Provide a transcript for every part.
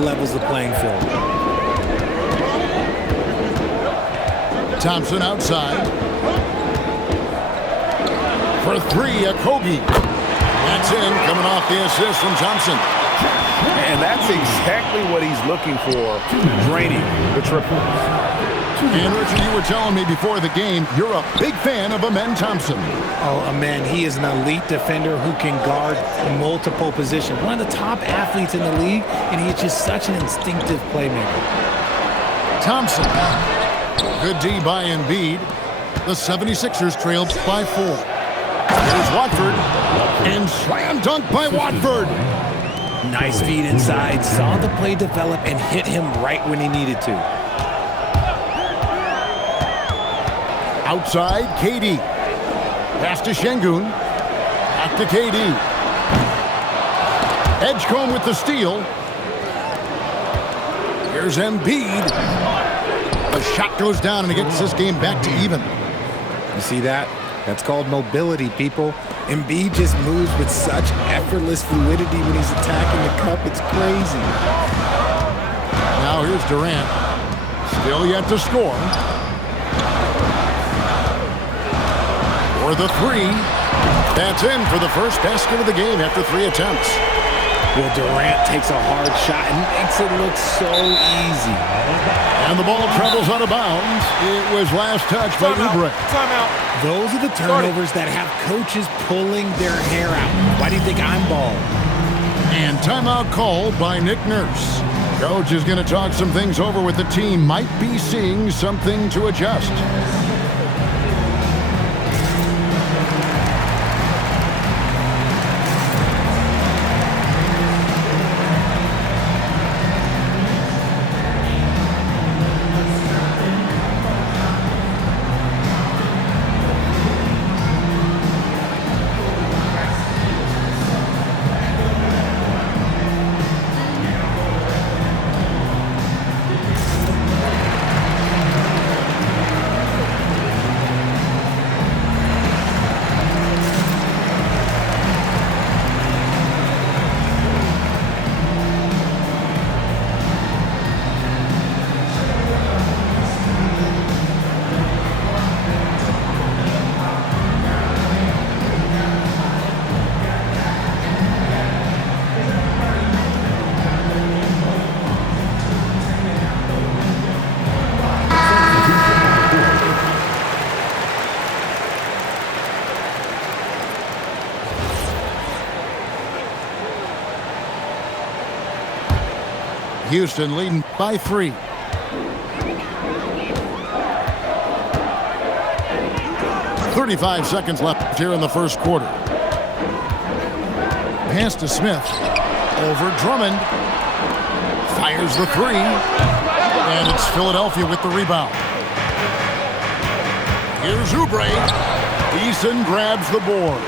levels the playing field. Thompson outside. For three, Okogie. That's in, coming off the assist from Thompson. And that's exactly what he's looking for, draining the triple. And Richard, you were telling me before the game, you're a big fan of Amen Thompson. Oh, man, he is an elite defender who can guard multiple positions. One of the top athletes in the league, and he's just such an instinctive playmaker. Thompson. Good D by Embiid. The 76ers trailed by 4. Here's Watford. And slam dunk by Watford. Nice feed inside. Saw the play develop and hit him right when he needed to. Outside, KD. Pass to Şengün. Back to KD. Edgecombe with the steal. Here's Embiid. The shot goes down and it gets this game back to even. You see that? That's called mobility, people. Embiid just moves with such effortless fluidity when he's attacking the cup. It's crazy. Now here's Durant. Still yet to score. For the three. That's in for the first basket of the game after 3 attempts. Well, Durant takes a hard shot and makes it look so easy. And the ball travels out of bounds. It was last touched by Oubre. Timeout. Those are the turnovers that have coaches pulling their hair out. Why do you think I'm bald? And timeout called by Nick Nurse. Coach is going to talk some things over with the team. Might be seeing something to adjust. Houston leading by 3. "35 seconds left here in the first quarter. Pass to Smith. Over Drummond. Fires the 3. And it's Philadelphia with the rebound. Here's Oubre. Eason grabs the board.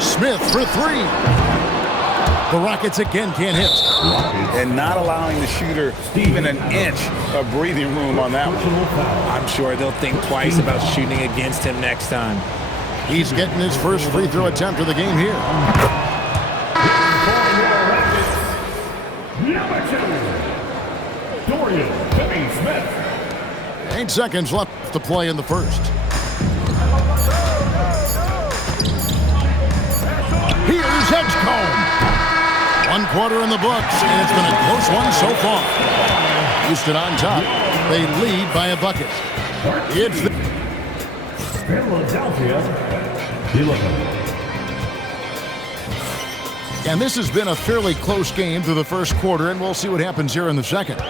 Smith for 3. The Rockets again can't hit. And not allowing the shooter even an inch of breathing room on that one. I'm sure they'll think twice about shooting against him next time. He's getting his first free throw attempt of the game here. Number 2, Dorian Finney-Smith. 8 seconds left to play in the first. Here's Edgecombe. 1 quarter in the books, and it's been a close one so far. Houston on top. They lead by a bucket. It's the Philadelphia 11. And this has been a fairly close game through the first quarter, and we'll see what happens here in the second.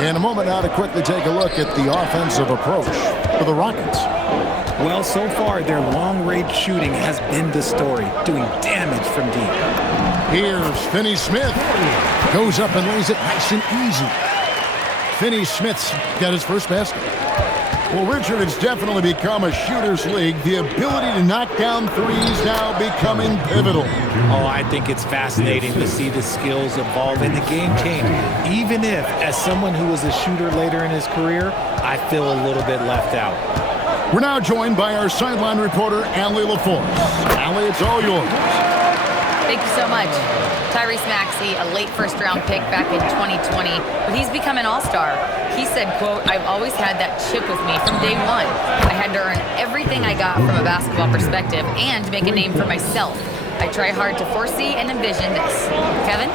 In a moment now to quickly take a look at the offensive approach for the Rockets. Well, so far, their long-range shooting has been the story, doing damage from deep. Here's Finney-Smith. Goes up and lays it nice and easy. Finney-Smith's got his first basket. Well, Richard, it's definitely become a shooter's league. The ability to knock down threes now becoming pivotal. Oh, I think it's fascinating to see the skills evolve and the game change. Even if, as someone who was a shooter later in his career, I feel a little bit left out. We're now joined by our sideline reporter, Allie LaForce. Allie, it's all yours. Thank you so much. Tyrese Maxey, a late first-round pick back in 2020, but he's become an all-star. He said, quote, "I've always had that chip with me from day one. I had to earn everything I got from a basketball perspective and make a name for myself. I try hard to foresee and envision this." Kevin?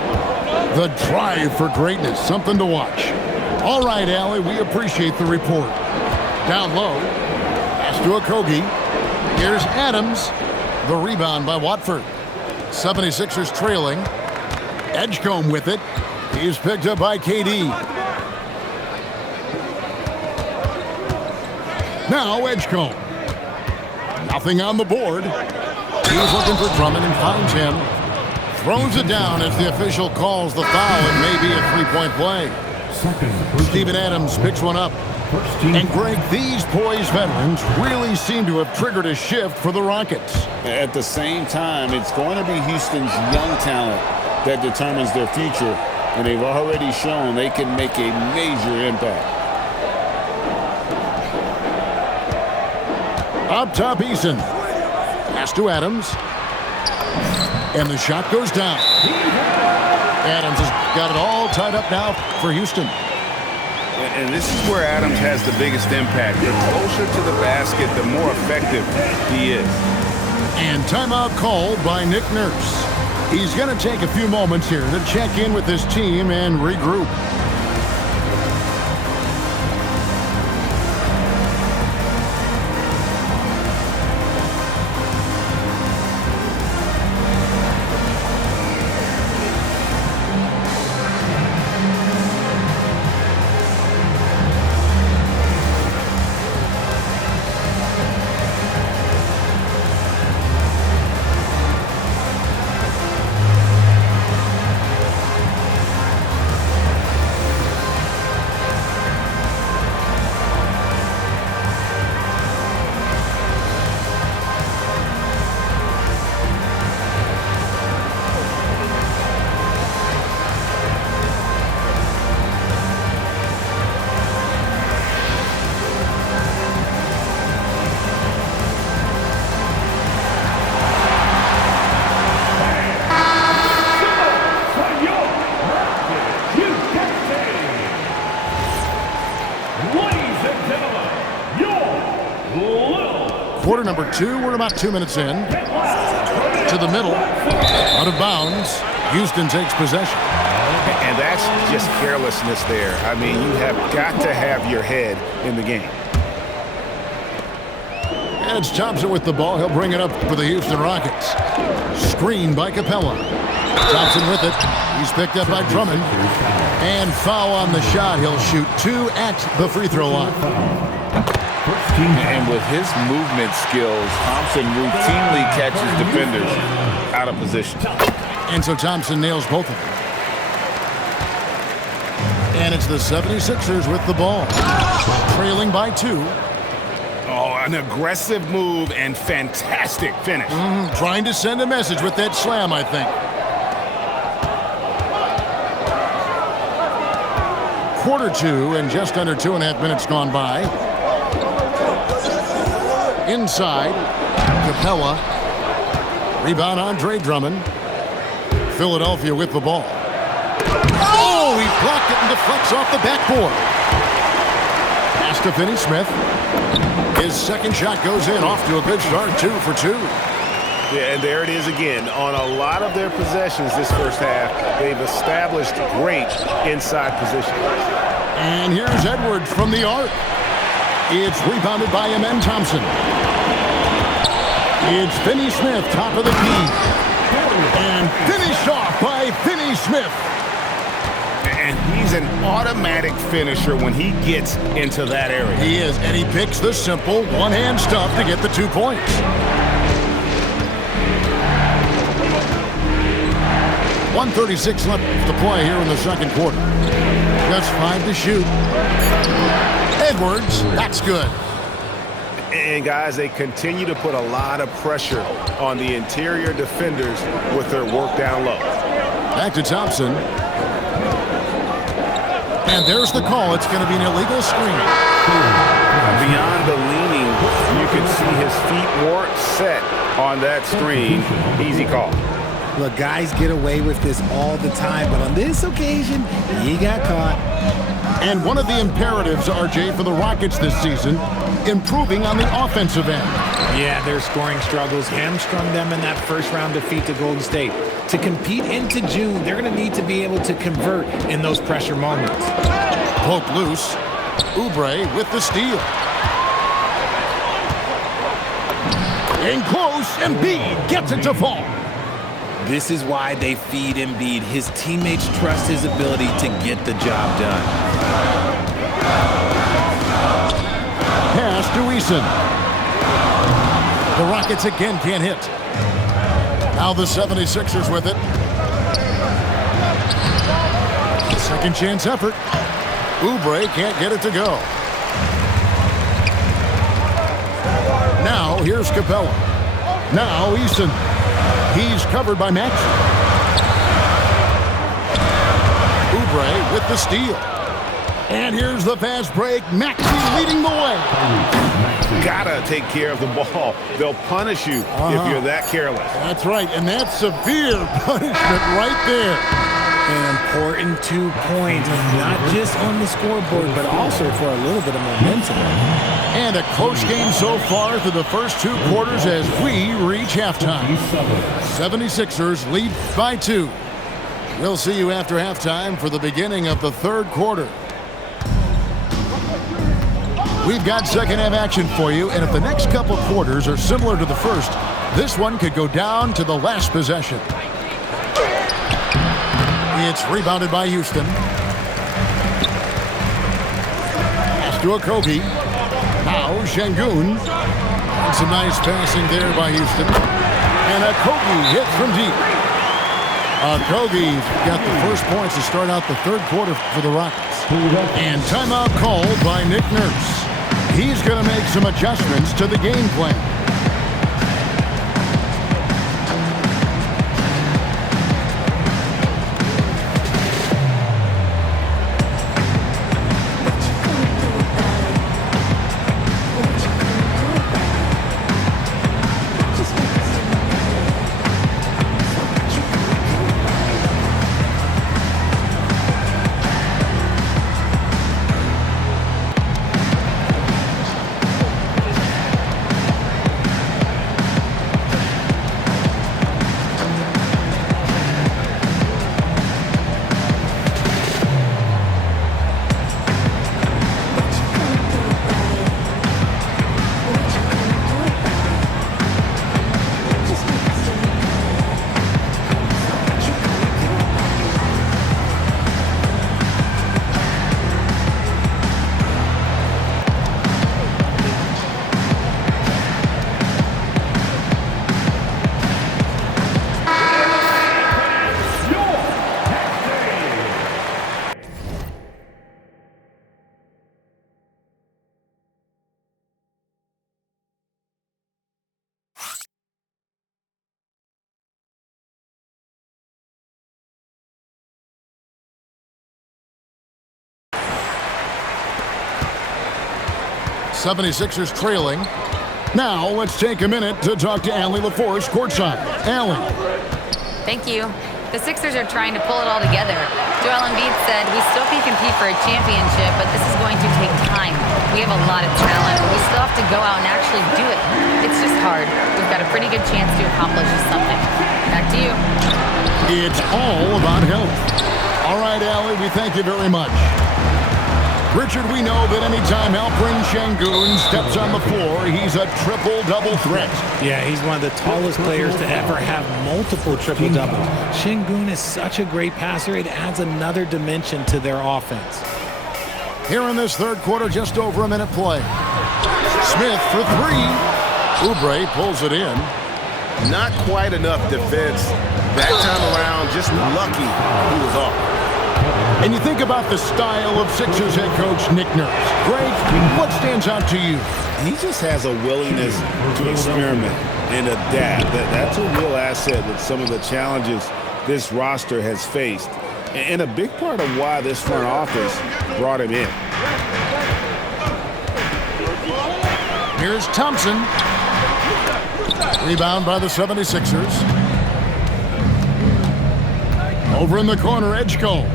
The drive for greatness, something to watch. All right, Allie, we appreciate the report. Down low, pass to Okogie. Here's Adams. The rebound by Watford. 76ers trailing. Edgecombe with it. He's picked up by KD. Now Edgecombe. Nothing on the board. He's looking for Drummond and finds him. Throws it down as the official calls the foul. It may be a three-point play. Steven Adams picks one up. And Greg, these poised veterans really seem to have triggered a shift for the Rockets. At the same time, it's going to be Houston's young talent that determines their future, and they've already shown they can make a major impact. Up top, Eason. Pass to Adams. And the shot goes down. Adams has got it all tied up now for Houston. And this is where Adams has the biggest impact. The closer to the basket, the more effective he is. And timeout called by Nick Nurse. He's going to take a few moments here to check in with his team and regroup. Quarter number 2, we're about 2 minutes in. To the middle, out of bounds. Houston takes possession. And that's just carelessness there. I mean, you have got to have your head in the game. And it's Thompson with the ball. He'll bring it up for the Houston Rockets. Screen by Capella. Thompson with it. He's picked up by Drummond. And foul on the shot. He'll shoot 2 at the free throw line. And with his movement skills, Thompson routinely catches defenders out of position. And so Thompson nails both of them. And it's the 76ers with the ball. Trailing by 2. Oh, an aggressive move and fantastic finish. Trying to send a message with that slam, I think. Quarter 2 and just under 2.5 minutes gone by. Inside, Capella. Rebound Andre Drummond. Philadelphia with the ball. Oh, he blocked it and deflects off the backboard. Pass to Finney-Smith. His second shot goes in, off to a good start, 2 for 2. Yeah, and there it is again. On a lot of their possessions this first half, they've established great inside position. And here's Edwards from the arc. It's rebounded by Amen Thompson. It's Finney-Smith, top of the key. And finished off by Finney-Smith. And he's an automatic finisher when he gets into that area. He is, and he picks the simple one-hand stuff to get the 2 points. 1:36 left to play here in the second quarter. Just 5 to shoot. Edwards, that's good. And guys, they continue to put a lot of pressure on the interior defenders with their work down low. Back to Thompson. And there's the call. It's going to be an illegal screen. Beyond the leaning, you can see his feet weren't set on that screen. Easy call. Look, guys get away with this all the time, but on this occasion, he got caught. And one of the imperatives, RJ, for the Rockets this season, improving on the offensive end. Yeah, their scoring struggles hamstrung them in that first-round defeat to Golden State. To compete into June, they're going to need to be able to convert in those pressure moments. Poke loose. Oubre with the steal. In close, Embiid gets it to fall. This is why they feed Embiid. His teammates trust his ability to get the job done. Pass to Eason. The Rockets again can't hit. Now the 76ers with it. Second chance effort. Oubre can't get it to go. Now here's Capella. Now Eason. He's covered by Maxey. Oubre with the steal. And here's the fast break. Maxey leading the way. Gotta take care of the ball. They'll punish you if you're that careless. That's right, and that's severe punishment right there. An important 2 points, not just on the scoreboard, but also for a little bit of momentum. And a close game so far through the first 2 quarters as we reach halftime. 76ers lead by 2. We'll see you after halftime for the beginning of the third quarter. We've got second half action for you, and if the next couple quarters are similar to the first, this one could go down to the last possession. It's rebounded by Houston. Pass to Okogie. Now Şengün. And some nice passing there by Houston. And Okogie hits from deep. Okogie got the first points to start out the third quarter for the Rockets. And timeout called by Nick Nurse. He's going to make some adjustments to the game plan. '76ers trailing. Now let's take a minute to talk to Allie LaForce courtside. Allie. Thank you. The Sixers are trying to pull it all together. Joel Embiid said, "We still can compete for a championship, but this is going to take time. We have a lot of talent, but we still have to go out and actually do it. It's just hard. We've got a pretty good chance to accomplish something." Back to you. It's all about health. All right, Allie, we thank you very much. Richard, we know that anytime Alperen Şengün steps on the floor, he's a triple-double threat. Yeah, he's one of the tallest players to ever have multiple triple-doubles. Şengün is such a great passer, it adds another dimension to their offense. Here in this third quarter, just over a minute play. Smith for three. Oubre pulls it in. Not quite enough defense that time around, just lucky he was off. And you think about the style of Sixers head coach Nick Nurse. Greg, what stands out to you? He just has a willingness to experiment and adapt. That's a real asset with some of the challenges this roster has faced. And a big part of why this front office brought him in. Here's Thompson. Rebound by the 76ers. Over in the corner, Edgecombe.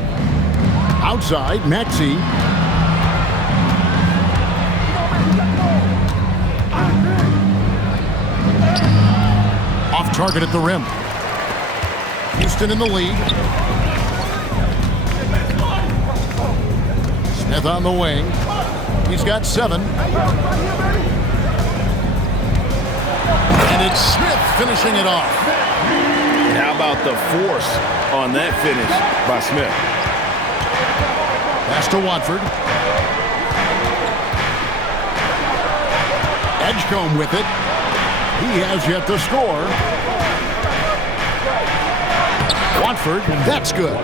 Outside, Maxey. Off target at the rim. Houston in the lead. Smith on the wing. He's got 7. And it's Smith finishing it off. How about the force on that finish by Smith? Pass to Watford. Edgecombe with it. He has yet to score. Watford, that's good.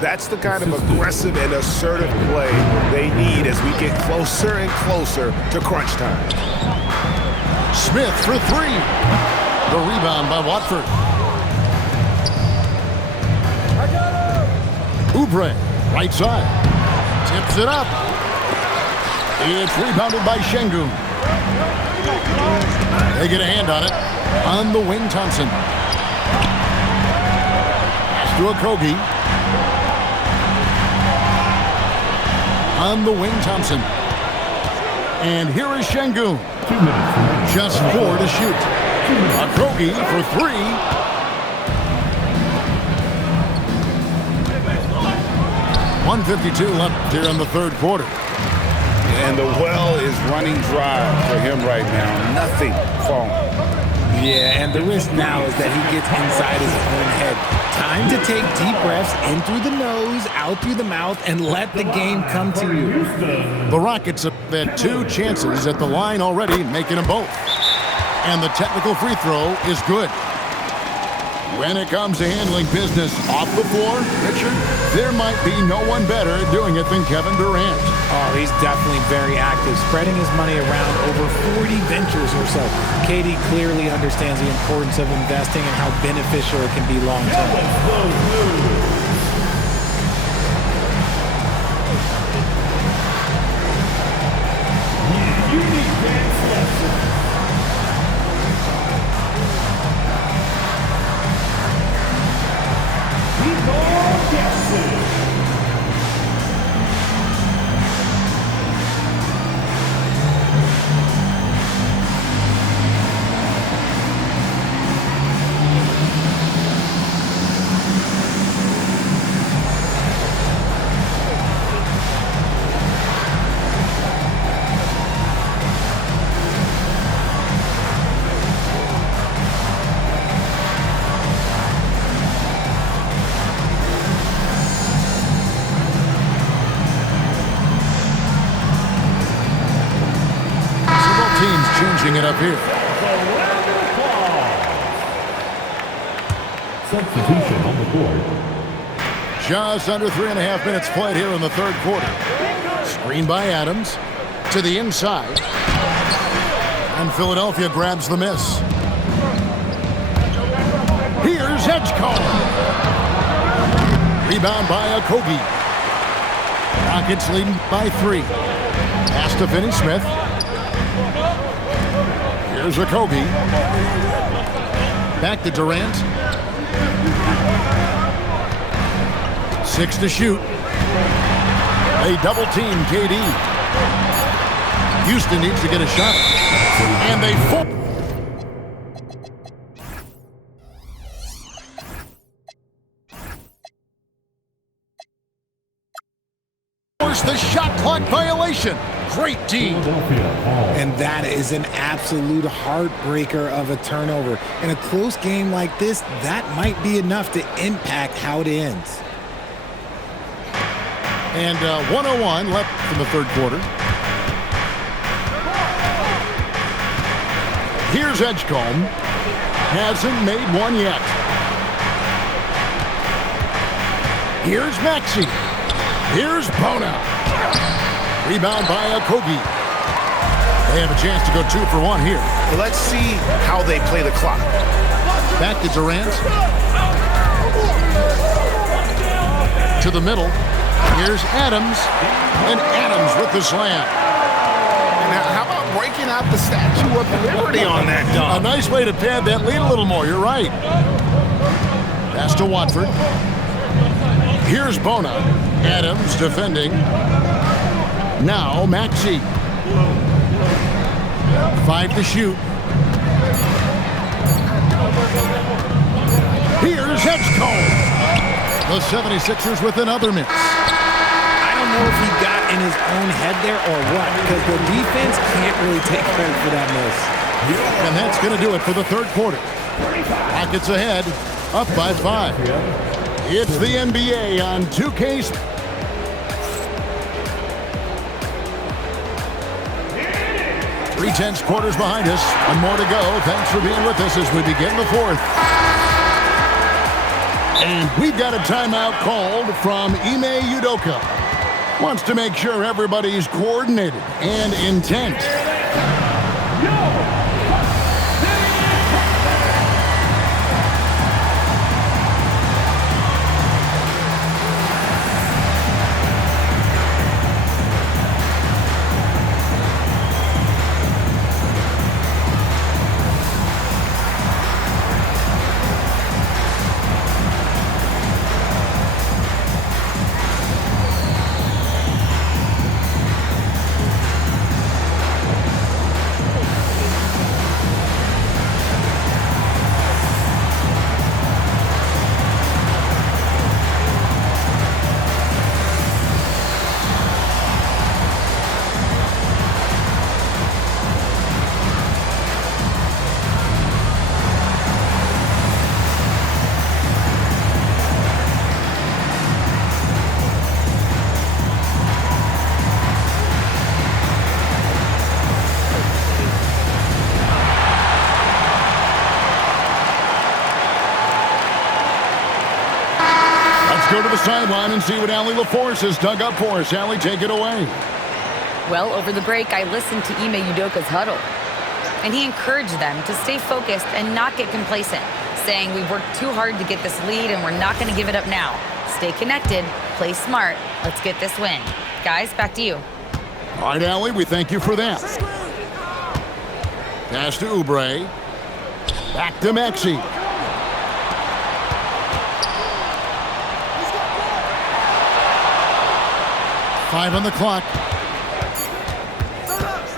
That's the kind of aggressive and assertive play they need as we get closer and closer to crunch time. Smith for 3. The rebound by Watford. Oubre, right side. Tips it up. It's rebounded by Şengün. They get a hand on it. On the wing, Thompson. Pass to Okogie. On the wing, Thompson. And here is Şengün. 2 minutes. Just 4 to shoot. Okogie for 3. .152 left here in the third quarter. And the well is running dry for him right now. Nothing falling. Yeah, and the risk now is that he gets inside his own head. Time to take deep breaths in through the nose, out through the mouth, and let the game come to you. The Rockets have had 2 chances at the line already, making them both. And the technical free throw is good. When it comes to handling business off the floor, Richard, there might be no one better at doing it than Kevin Durant. Oh, he's definitely very active, spreading his money around over 40 ventures or so. KD clearly understands the importance of investing and how beneficial it can be long term. Changing it up here. Substitution on the board. Just under 3.5 minutes played here in the third quarter. Screen by Adams to the inside. And Philadelphia grabs the miss. Here's Edgecombe. Rebound by Okogie. Rockets leading by 3. Pass to Finney-Smith. Here's Okogie. Back to Durant. 6 to shoot. They double team KD. Houston needs to get a shot. And they force the shot clock violation. Great team. And that is an absolute heartbreaker of a turnover. In a close game like this, that might be enough to impact how it ends. And 1:01 left in the third quarter. Here's Edgecombe. Hasn't made one yet. Here's Maxey. Here's Bona. Rebound by Okogie. They have a chance to go 2 for 1 here. Let's see how they play the clock. Back to Durant. To the middle. Here's Adams. And Adams with the slam. Now, how about breaking out the Statue of Liberty on that A dunk? nice way to pad that lead a little more. You're right. Pass to Watford. Here's Bona. Adams defending. Now Maxey. 5 to shoot. Here's Edgecombe. The 76ers with another miss. I don't know if he got in his own head there or what, because the defense can't really take credit for that miss. And that's going to do it for the third quarter. Rockets ahead, up by 5. It's the NBA on 2K. 3/10 quarters behind us. One more to go. Thanks for being with us as we begin the fourth. And we've got a timeout called from Ime Udoka. Wants to make sure everybody's coordinated and intent. Go to the sideline and see what Allie LaForce has dug up for us. Allie, take it away. Well, over the break, I listened to Ime Udoka's huddle, and he encouraged them to stay focused and not get complacent, saying we've worked too hard to get this lead and we're not going to give it up now. Stay connected, play smart, let's get this win. Guys, back to you. All right, Allie, we thank you for that. Pass to Oubre. Back to Maxey. Five on the clock.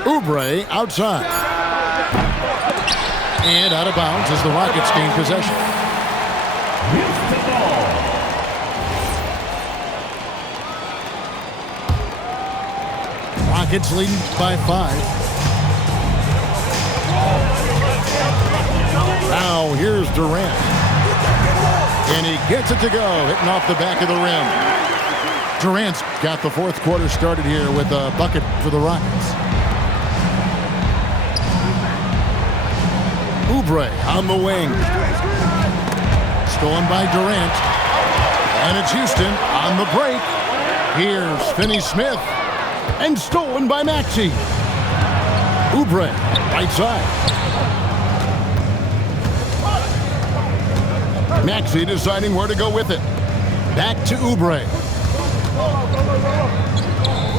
Oubre outside. And out of bounds as the Rockets gain possession. Rockets leading by 5. Now here's Durant. And he gets it to go, hitting off the back of the rim. Durant's got the fourth quarter started here with a bucket for the Rockets. Oubre on the wing. Stolen by Durant. And it's Houston on the break. Here's Finney-Smith. And stolen by Maxey. Oubre, right side. Maxey deciding where to go with it. Back to Oubre.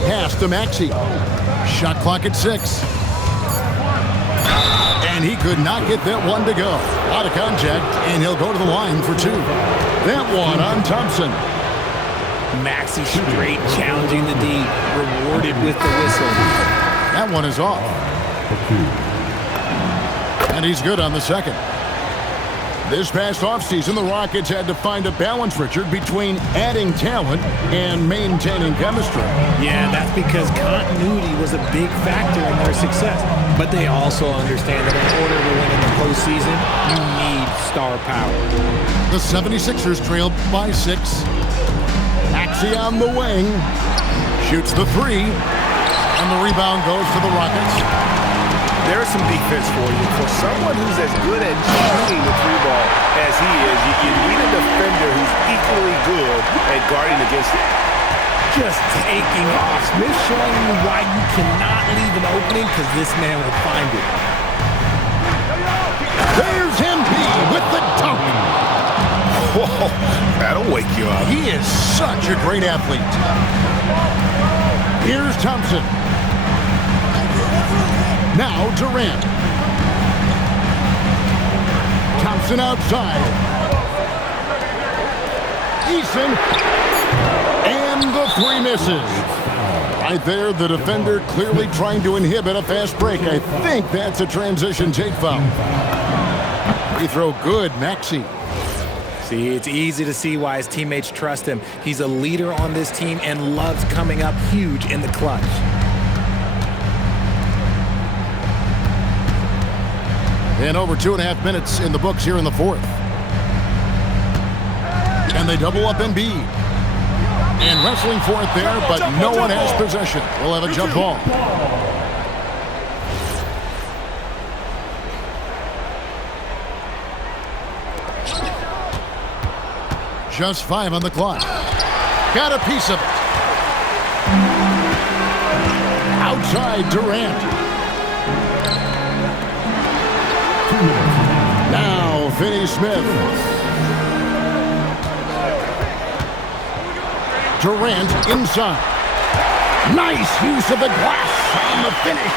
Pass to Maxey. Shot clock at 6. And he could not get that one to go. Out of contact, and he'll go to the line for 2. That one on Thompson. Maxey straight challenging the D, rewarded with the whistle. That one is off. And he's good on the second. This past offseason, the Rockets had to find a balance, Richard, between adding talent and maintaining chemistry. Yeah, that's because continuity was a big factor in their success. But they also understand that in order to win in the postseason, you need star power. The 76ers trailed by 6. Maxey on the wing. Shoots the 3. And the rebound goes to the Rockets. There's some defense for you. For someone who's as good at shooting the 3-ball as he is, you need a defender who's equally good at guarding against it. Just taking off. Smith showing you why you cannot leave an opening, because this man will find it. There's MP with the dunk. Whoa, that'll wake you up. He is such a great athlete. Here's Thompson. Now Durant. Thompson outside. Eason. And the three misses. Right there, the defender clearly trying to inhibit a fast break. I think that's a transition take foul. Free throw good, Maxey. See, it's easy to see why his teammates trust him. He's a leader on this team and loves coming up huge in the clutch. And over 2.5 minutes in the books here in the fourth. And they double up Embiid. And wrestling for it there, but no one has possession. We'll have a jump ball. Just 5 on the clock. Got a piece of it. Outside Durant. Now Finney Smith. Durant inside. Nice use of the glass on the finish.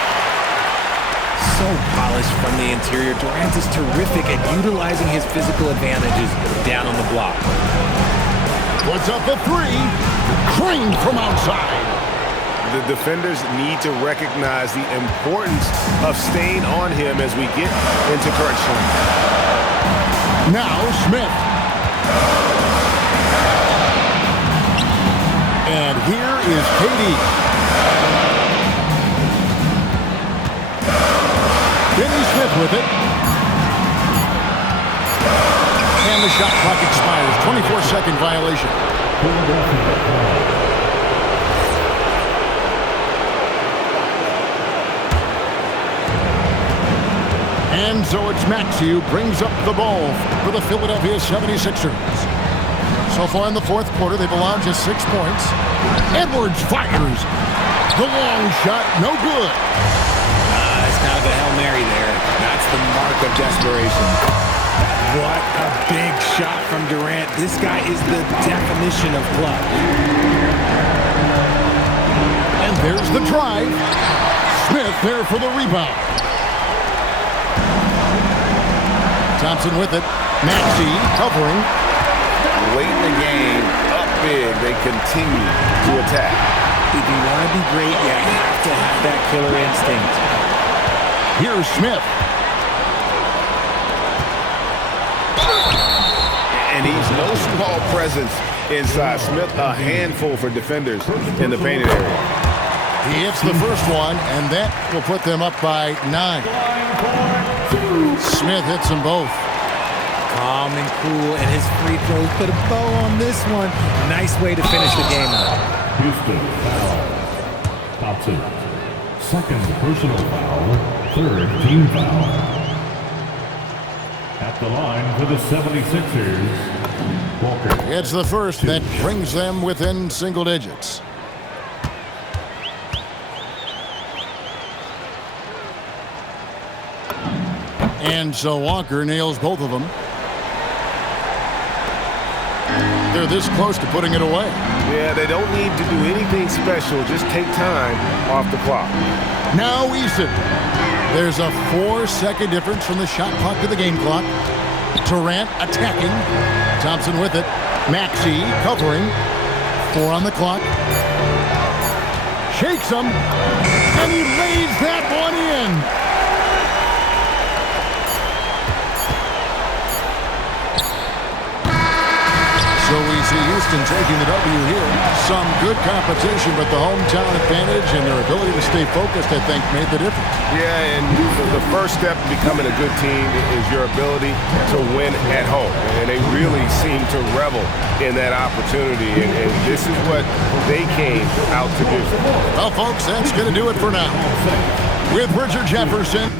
So polished from the interior. Durant is terrific at utilizing his physical advantages down on the block. Puts up a three. Crane from outside. The defenders need to recognize the importance of staying on him as we get into correction. Now Smith. And here is KD. Finney Smith with it. And the shot clock expires. 24-second violation. And so it's Maxey who brings up the ball for the Philadelphia 76ers. So far in the fourth quarter, they've allowed just 6 points. Edwards fires. The long shot, no good. It's kind of a Hail Mary there. That's the mark of desperation. What a big shot from Durant. This guy is the definition of clutch. And there's the drive. Smith there for the rebound. Thompson with it. Maxey covering. Late in the game, up big, they continue to attack. If you want to be great, you have to have that killer instinct. Here's Smith. And he's no small presence inside. Smith, a handful for defenders in the painted area. He hits the first one, and that will put them up by 9. Smith hits them both. Calm and cool, and his free throws put a bow on this one. Nice way to finish the game out. Houston foul. Thompson. Second personal foul. Third team foul. At the line for the 76ers, Walker. It's the first that brings them within single digits. And so Walker nails both of them. They're this close to putting it away. Yeah, they don't need to do anything special. Just take time off the clock. Now Eason. There's a 4-second difference from the shot clock to the game clock. Durant attacking. Thompson with it. Maxey covering. 4 on the clock. Shakes him. And he lays that one in. So we see Houston taking the W here. Some good competition, but the hometown advantage and their ability to stay focused, I think, made the difference. Yeah, and the first step to becoming a good team is your ability to win at home. And they really seem to revel in that opportunity. And this is what they came out to do. Well, folks, that's going to do it for now. With Richard Jefferson.